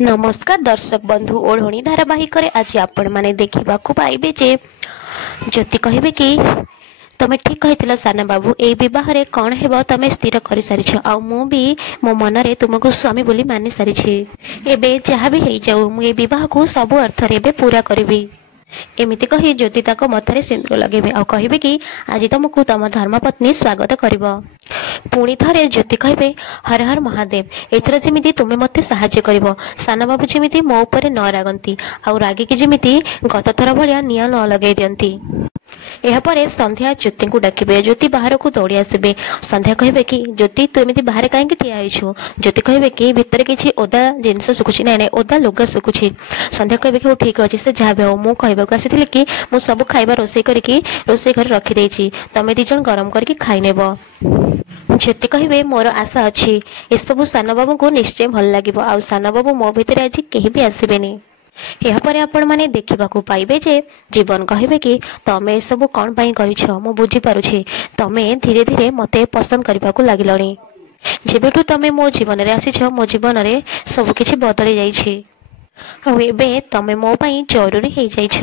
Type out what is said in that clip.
नमस्कार दर्शक बंधु ओढ़णी धारावाहिक आज आपण मैंने देखा पाइबे जे ज्योति कहे कि तमे ठीक कही साना बाबू ए बह कौन है तमें स्थिर कर सारी आ मो मन में तुमको स्वामी बोली मानि सारी एबे जहाँ भी हो जाऊ मुझे बह को सब अर्थ रे पूरा करी एमती कही ज्योति मथारे सिंदूर लगे आ कहे कि आज तुमको तुम धर्मपत्नी स्वागत कर पुणी थे ज्योति कहे हर हर महादेव एथर जमी तुम्हें मत साहाय्य कर साना बाबू जमी मो उपर न रागंती आउ रागिकी जमी गत थर भाया निआं न लगे दिंती। यापर संध्या ज्योति को डाकिबे ज्योति बाहर को दौड़ी आसबे संध्या कहे कि ज्योति तू एमती बाहर कहीं ठिया ज्योति कहे कि भितर किसी ओदा जिनस सुखुची ना ना ओदा लुगा सुखुची संध्या कहे कि ठीक अच्छे से जहाँ भी हो मुझे कहवाक आसी कि मुझ सब खाଇବା रोषे करके रोषे घर रखिदे तमें दिज गरम करके खाईनेब। ज्योति कहे मोर आशा अच्छी एसबू सान बाबू को निश्चय भल लगे आ सान बाबू मो भितर आज कहीं भी आसबेनी। यापर आपण माने देखिबाकू पाइबे जे जीवन कहे कि तमे सब कौन पाई करिछ मु बुझी पारुछि तमे धीरे धीरे मते पसंद करबाकू लागिलणी जेबेठू तमे मो जीवन रे आसीछ मो जीवन रे सब किछि बदली जाइछि आ एबे तमे मो पाई जरूरी हे जाइछ।